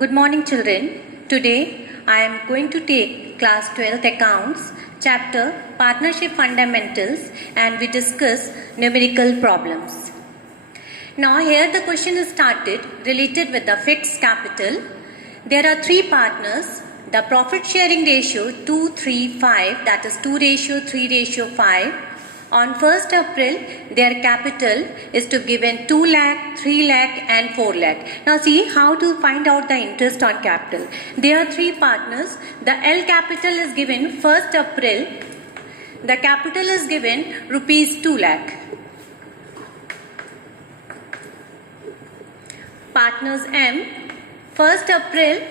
Good morning, children. Today I am going to take class 12th accounts, chapter Partnership Fundamentals, and we discuss numerical problems. Now here the question is started related with the fixed capital. There are three partners. The profit sharing ratio 2:3:5, that is 2:3:5. On 1st April, their capital is to given 2 lakh, 3 lakh and 4 lakh. Now see how to find out the interest on capital. There are three partners. The L capital is given 1st April. The capital is given rupees 2 lakh. Partners M, 1st April,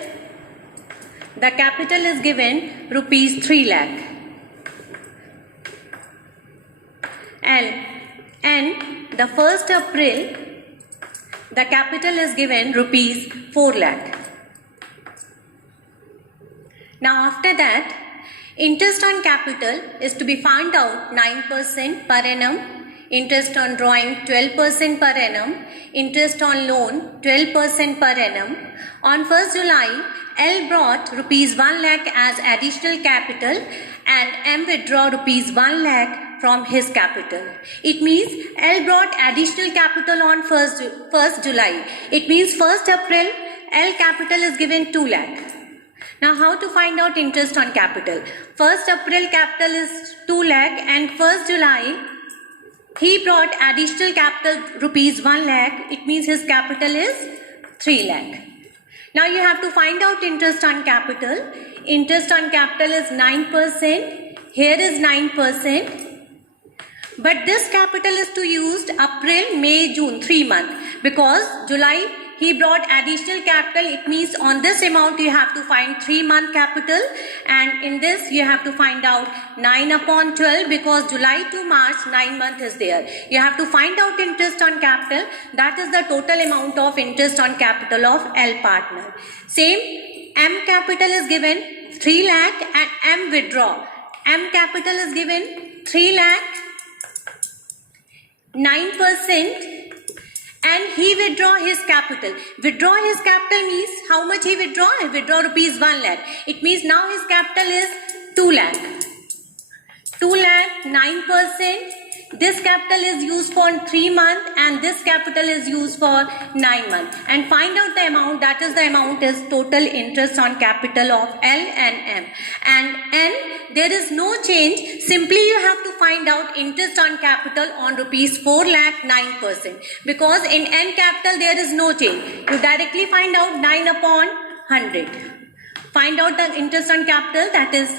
the capital is given rupees 3 lakh. And the 1st April, the capital is given rupees 4 lakh. Now after that, interest on capital is to be found out 9% per annum, interest on drawing 12% per annum, interest on loan 12% per annum. On 1st July, L brought rupees 1 lakh as additional capital and M withdraw rupees 1 lakh from his capital. It means L brought additional capital on 1st July. It means 1st April, L capital is given 2 lakh. Now how to find out interest on capital? 1st April capital is 2 lakh and 1st July he brought additional capital rupees 1 lakh. It means his capital is 3 lakh. Now you have to find out interest on capital. Interest on capital is 9%. Here is 9%. But this capital is to used April, May, June, 3 months. Because July he brought additional capital. It means on this amount you have to find 3-month capital. And in this you have to find out 9 upon 12 because July to March 9 months is there. You have to find out interest on capital. That is the total amount of interest on capital of L partner. Same, M capital is given 3 lakh and M withdraw. M capital is given 3 lakh. 9% and he withdraw his capital. Withdraw his capital means how much he withdraw? He withdraw rupees 1 lakh. It means now his capital is 2 lakh. 2 lakh, 9%. This capital is used for 3 months and this capital is used for 9 months. And find out the amount, that is the amount is total interest on capital of L and M. And N, there is no change. Simply you have to find out interest on capital on rupees 4 lakh 9%. Because in N capital there is no change. You directly find out 9 upon 100. Find out the interest on capital, that is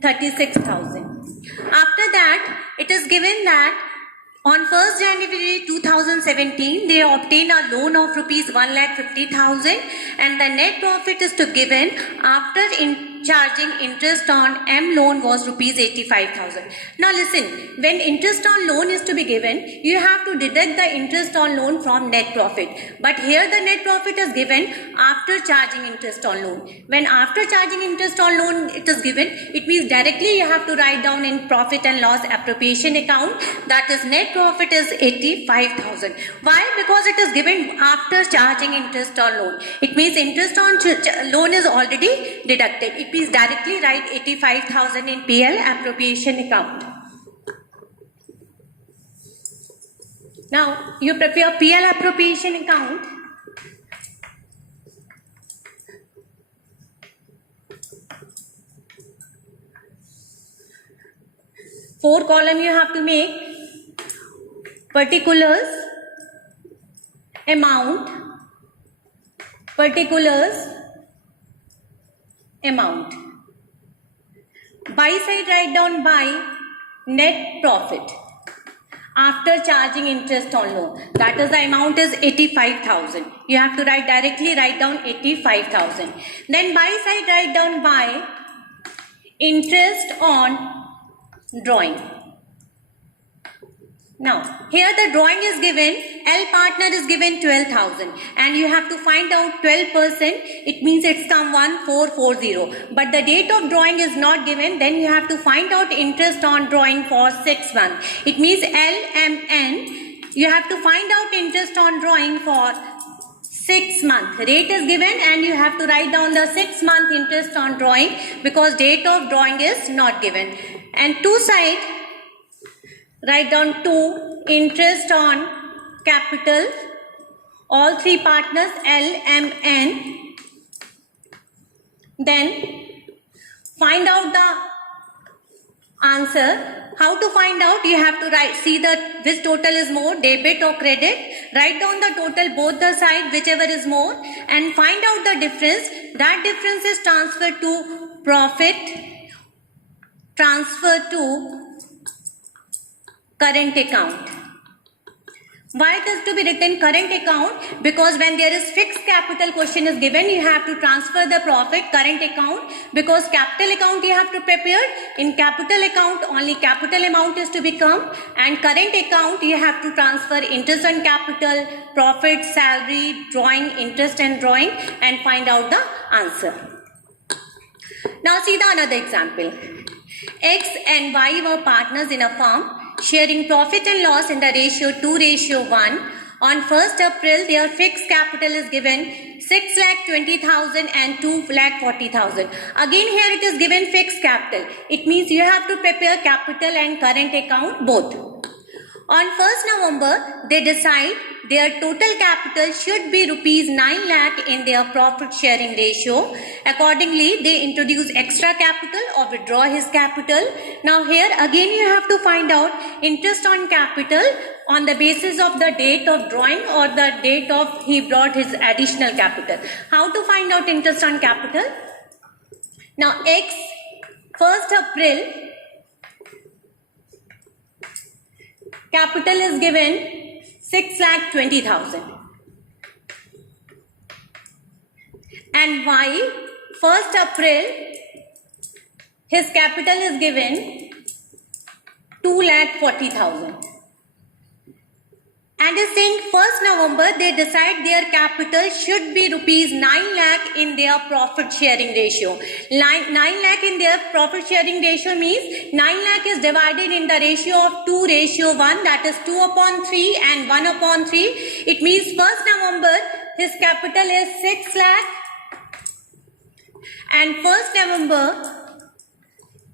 36,000. After that, it is given that on 1st January 2017, they obtain a loan of rupees 1,50,000 and the net profit is to given after charging interest on M loan was rupees 85,000. Now listen, when interest on loan is to be given, you have to deduct the interest on loan from net profit. But here the net profit is given after charging interest on loan. When after charging interest on loan it is given, it means directly you have to write down in profit and loss appropriation account, that is net profit is 85,000. Why? Because it is given after charging interest on loan. It means interest on loan is already deducted. It means directly write 85,000 in PL appropriation account. Now you prepare PL appropriation account. Four column you have to make: particulars, amount, particulars, amount. Buy side write down by net profit after charging interest on loan. That is the amount is 85,000. You have to directly write down 85,000. Then buy side write down by interest on drawing. Now, here the drawing is given, L partner is given 12,000 and you have to find out 12%, it means it's come 1440. But the date of drawing is not given, then you have to find out interest on drawing for 6 months. It means LMN, you have to find out interest on drawing for 6 month. Rate is given and you have to write down the 6 month interest on drawing because date of drawing is not given. And two side, write down 2 interest on capital, all three partners L, M, N. Then find out the answer. How to find out? You have to see which total is more, debit or credit. Write down the total both the side, whichever is more, and find out the difference. That difference is transferred to profit, transfer to current account. Why it is to be written current account? Because when there is fixed capital question is given, you have to transfer the profit current account, because capital account you have to prepare. In capital account only capital amount is to become, and current account you have to transfer interest on capital, profit, salary, drawing, interest and drawing, and find out the answer. Now see the another example. X and Y were partners in a firm, sharing profit and loss in the ratio 2:1. On 1st April, their fixed capital is given 6,20,000 and 2,40,000. Again here it is given fixed capital. It means you have to prepare capital and current account both. On 1st November, they decide their total capital should be rupees 9 lakh in their profit sharing ratio. Accordingly, they introduce extra capital or withdraw his capital. Now here again you have to find out interest on capital on the basis of the date of drawing or the date of he brought his additional capital. How to find out interest on capital? Now X, 1st April, capital is given 6,20,000, and Y, 1st April, his capital is given 2,40,000, and is saying 1st November they decide their capital should be rupees 9 lakh in their profit sharing ratio. 9 lakh in their profit sharing ratio means 9 lakh is divided in the ratio of 2:1, that is 2/3 and 1/3. It means 1st November his capital is 6 lakh and 1st November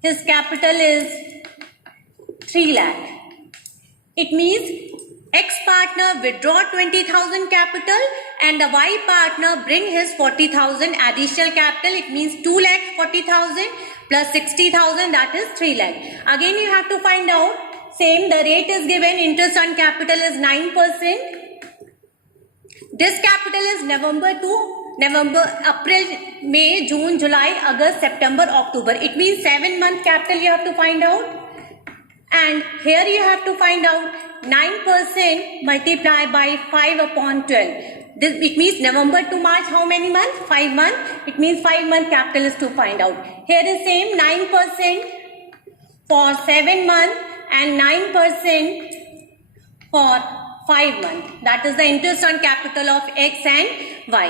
his capital is 3 lakh. It means X partner withdraw 20,000 capital and the Y partner bring his 40,000 additional capital. It means 2,40,000 plus 60,000, that is 3 lakh. Again you have to find out, same the rate is given, interest on capital is 9%. This capital is April, May, June, July, August, September, October. It means 7 month capital you have to find out. And here you have to find out 9% multiplied by 5/12. It means November to March, how many months? 5 months. It means 5 month capital is to find out. Here is same 9% for 7 months and 9% for 5 months. That is the interest on capital of X and Y.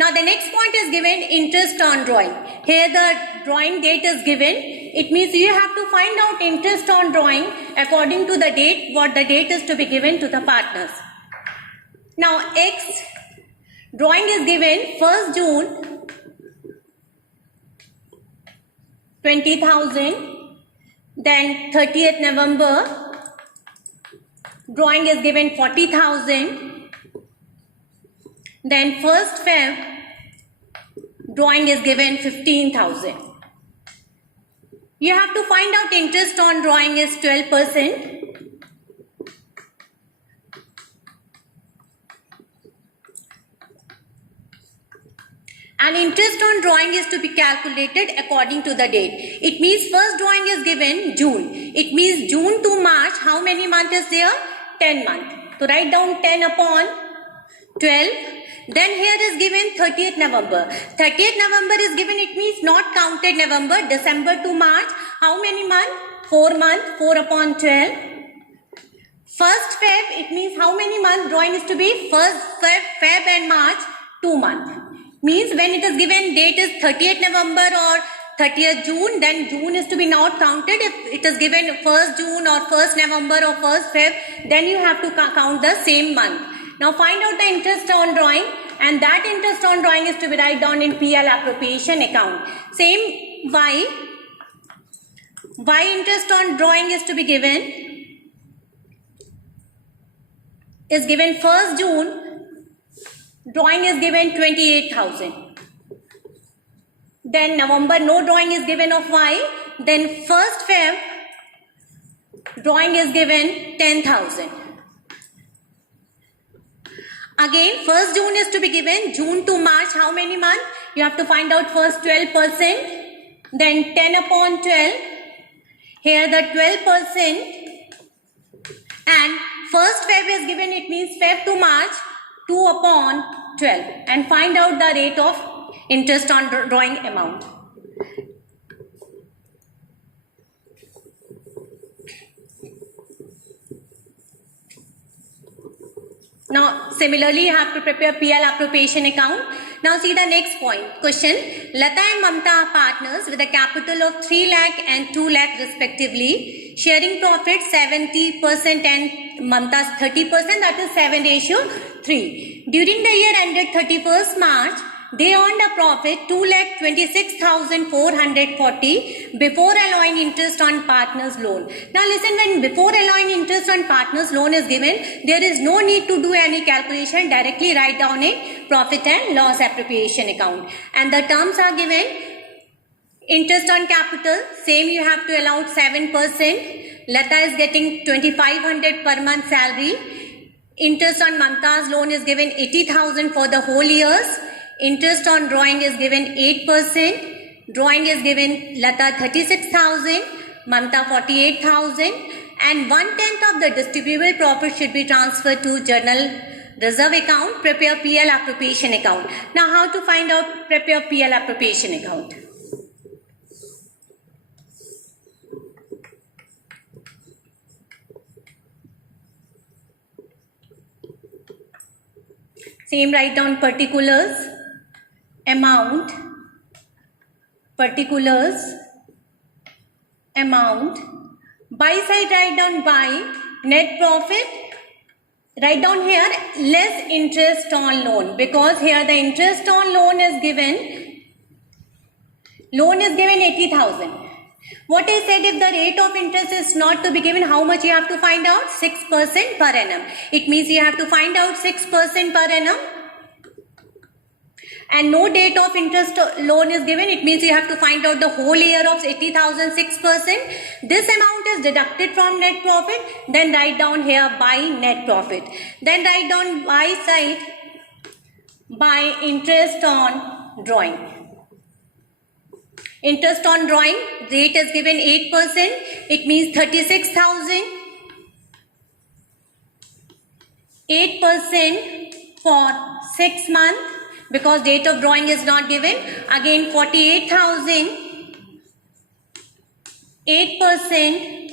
Now the next point is given interest on drawing. Here the drawing date is given. It means you have to find out interest on drawing according to the date, what the date is to be given to the partners. Now X drawing is given 1st June 20,000, then 30th November drawing is given 40,000. Then 1st Feb drawing is given 15,000. You have to find out interest on drawing is 12%. And interest on drawing is to be calculated according to the date. It means first drawing is given June. It means June to March, how many months is there? 10 months. So write down 10/12. Then here is given 30th November. 30th November is given, it means not counted November, December to March. How many months? 4 months, 4/12. 1st Feb, it means how many months drawing is to be? 1st Feb and March, 2 months. Means when it is given date is 30th November or 30th June, then June is to be not counted. If it is given 1st June or 1st November or 1st Feb, then you have to count the same month. Now find out the interest on drawing, and that interest on drawing is to be write down in PL appropriation account. Same Y interest on drawing is to be given, is given 1st June, drawing is given 28,000. Then November, no drawing is given of Y. Then 1st Feb, drawing is given 10,000. Again, 1st June is to be given, June to March, how many months? You have to find out first 12%, then 10 upon 12, here the 12%, and 1st Feb is given, it means Feb to March, 2 upon 12, and find out the rate of interest on drawing amount. Now, similarly, you have to prepare PL appropriation account. Now, see the next point. Question. Lata and Mamta are partners with a capital of 3 lakh and 2 lakh respectively, sharing profit 70% and Mamta's 30%, that is 7:3. During the year ended 31st March, they earned a profit 2,26,440 before allowing interest on partner's loan. Now listen, when before allowing interest on partner's loan is given, there is no need to do any calculation. Directly write down a profit and loss appropriation account. And the terms are given. Interest on capital, same you have to allow 7%. Lata is getting 2,500 per month salary. Interest on Mamta's loan is given 80,000 for the whole years. Interest on drawing is given 8%. Drawing is given Lata 36,000, Mamta 48,000, and 1/10 of the distributable profit should be transferred to general reserve account. Prepare PL appropriation account. Now, how to find out prepare PL appropriation account? Same, write down particulars, amount, particulars, amount. Buy side, write down buy, net profit. Write down here less interest on loan, because here the interest on loan is given 80,000. What I said, if the rate of interest is not to be given, how much you have to find out? 6% per annum. It means you have to find out 6% per annum. And no date of interest loan is given. It means you have to find out the whole year of 80,000, 6%. This amount is deducted from net profit. Then write down here by net profit. Then write down by side by interest on drawing. Interest on drawing, rate is given 8%. It means 36,000. 8% for 6 months, because date of drawing is not given. Again 48,000. 8%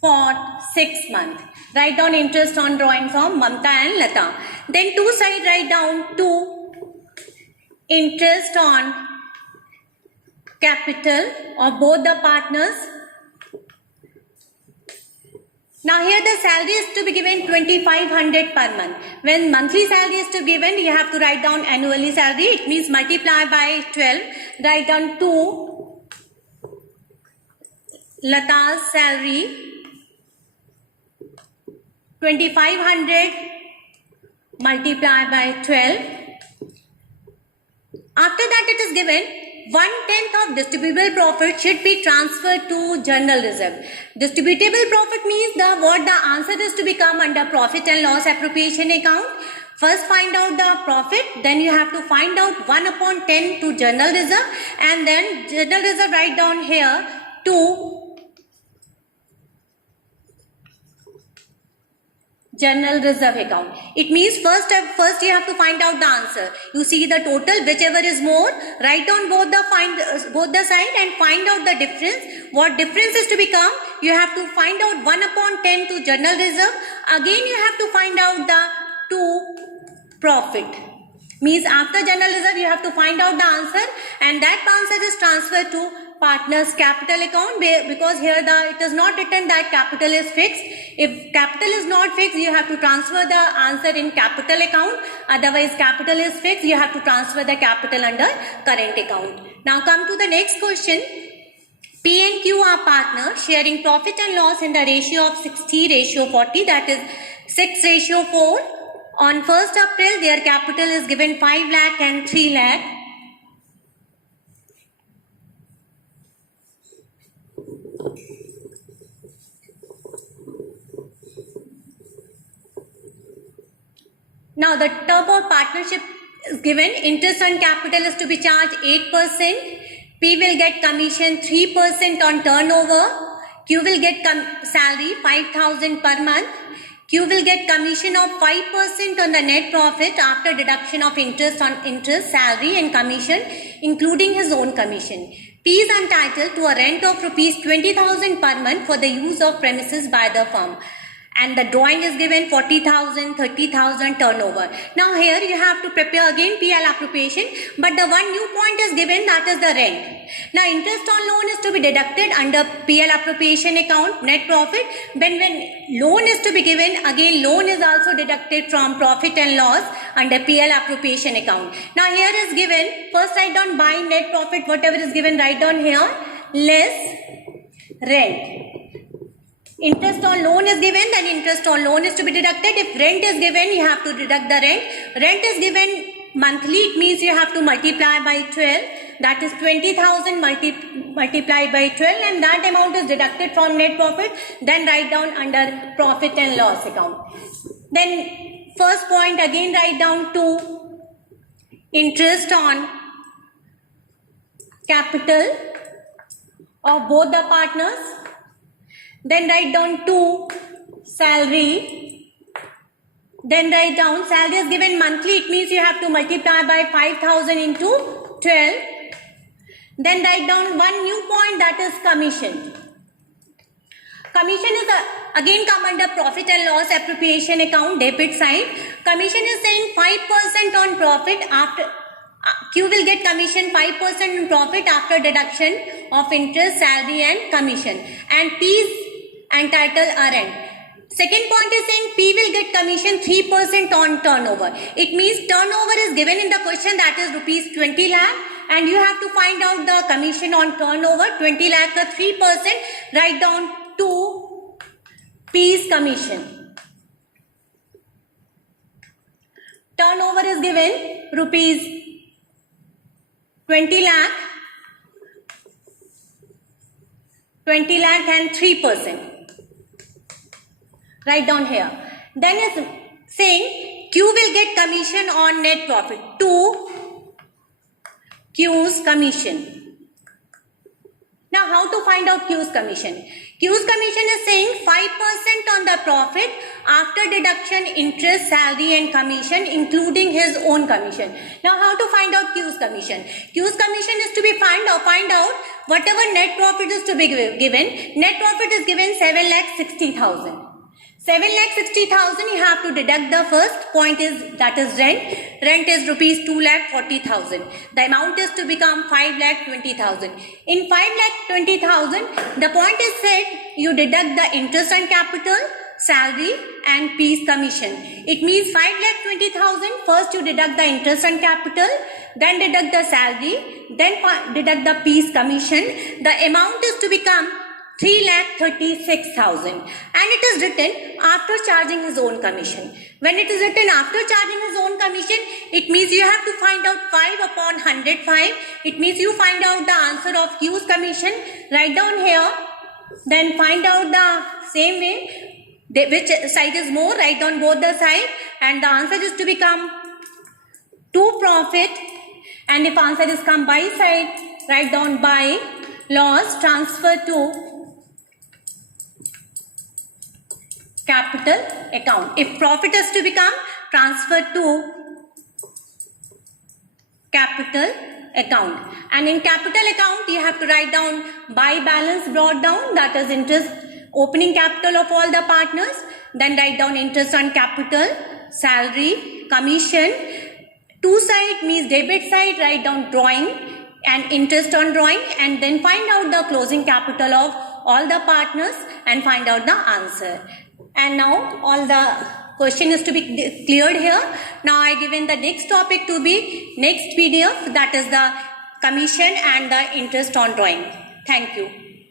for 6 months. Write down interest on drawing from Mamta and Lata. Then two side write down 2 interest on capital of both the partners. Now here the salary is to be given 2,500 per month. When monthly salary is to be given, you have to write down annually salary. It means multiply by 12. Write down 2 Lata's salary 2,500 multiply by 12. After that it is given 1/10 of distributable profit should be transferred to general reserve. Distributable profit means what the answer is to become under profit and loss appropriation account. First find out the profit, then you have to find out 1/10 to general reserve, and then general reserve write down here to general reserve account. It means first you have to find out the answer. You see the total, whichever is more, write down both the side and find out the difference. What difference is to become? You have to find out 1/10 to general reserve. Again you have to find out the to profit. Means after general reserve you have to find out the answer, and that answer is transferred to partner's capital account, because here it is not written that capital is fixed. If capital is not fixed, you have to transfer the answer in capital account. Otherwise capital is fixed, you have to transfer the capital under current account. Now come to the next question. P and Q are partners sharing profit and loss in the ratio of 60:40, that is 6:4. On 1st April, their capital is given 5 lakh and 3 lakh. Now, the term of partnership is given. Interest on capital is to be charged 8%. P will get commission 3% on turnover. Q will get salary 5,000 per month. Q will get commission of 5% on the net profit after deduction of interest on interest, salary and commission, including his own commission. P is entitled to a rent of rupees 20,000 per month for the use of premises by the firm. And the drawing is given 40,000, 30,000 turnover. Now here you have to prepare again PL appropriation, but the one new point is given, that is the rent. Now interest on loan is to be deducted under PL appropriation account, net profit. When loan is to be given, again loan is also deducted from profit and loss under PL appropriation account. Now here is given, first write down by net profit, whatever is given write down here, less rent. Interest on loan is given, then interest on loan is to be deducted. If rent is given, you have to deduct the rent. Rent is given monthly, it means you have to multiply by 12. That is 20,000 multiplied by 12, and that amount is deducted from net profit. Then write down under profit and loss account. Then first point again write down to interest on capital of both the partners. Then write down to salary. Then write down salary is given monthly. It means you have to multiply by 5,000 into 12. Then write down one new point, that is commission. Commission is again come under profit and loss appropriation account, debit side. Commission is saying 5% on profit after. Q will get commission 5% on profit after deduction of interest, salary and commission. And P is entitled a rent. Second point is saying P will get commission 3% on turnover. It means turnover is given in the question, that is rupees 20 lakh, and you have to find out the commission on turnover. 20 lakh ka 3%, write down to P's commission. Turnover is given rupees 20 lakh and 3%. Write down here. Then is saying Q will get commission on net profit. 2 Q's commission. Now how to find out Q's commission? Q's commission is saying 5% on the profit after deduction interest, salary and commission, including his own commission. Now how to find out Q's commission? Q's commission is to be find out whatever net profit is to be given. Net profit is given 7,60,000. 7,60,000 you have to deduct the first point is, that is rent. Rent is rupees 2,40,000. The amount is to become 5,20,000. In 5,20,000, the point is said you deduct the interest on capital, salary and P's commission. It means 5,20,000. First you deduct the interest on capital, then deduct the salary, then deduct the P's commission. The amount is to become 3,36,000, and it is written after charging his own commission. When it is written after charging his own commission, it means you have to find out 5 upon 105. It means you find out the answer of Q's commission. Write down here, then find out the same way, which side is more, write down both the side, and the answer is to become 2 profit, and if answer is come by side, write down by loss, transfer to capital account. If profit is to become, transfer to capital account. And in capital account, you have to write down by balance brought down, that is interest, opening capital of all the partners. Then write down interest on capital, salary, commission, Two side means debit side, write down drawing and interest on drawing, and then find out the closing capital of all the partners and find out the answer. And now all the question is to be cleared here. Now I given the next topic to be next PDF, that is the commission and the interest on drawing. Thank you.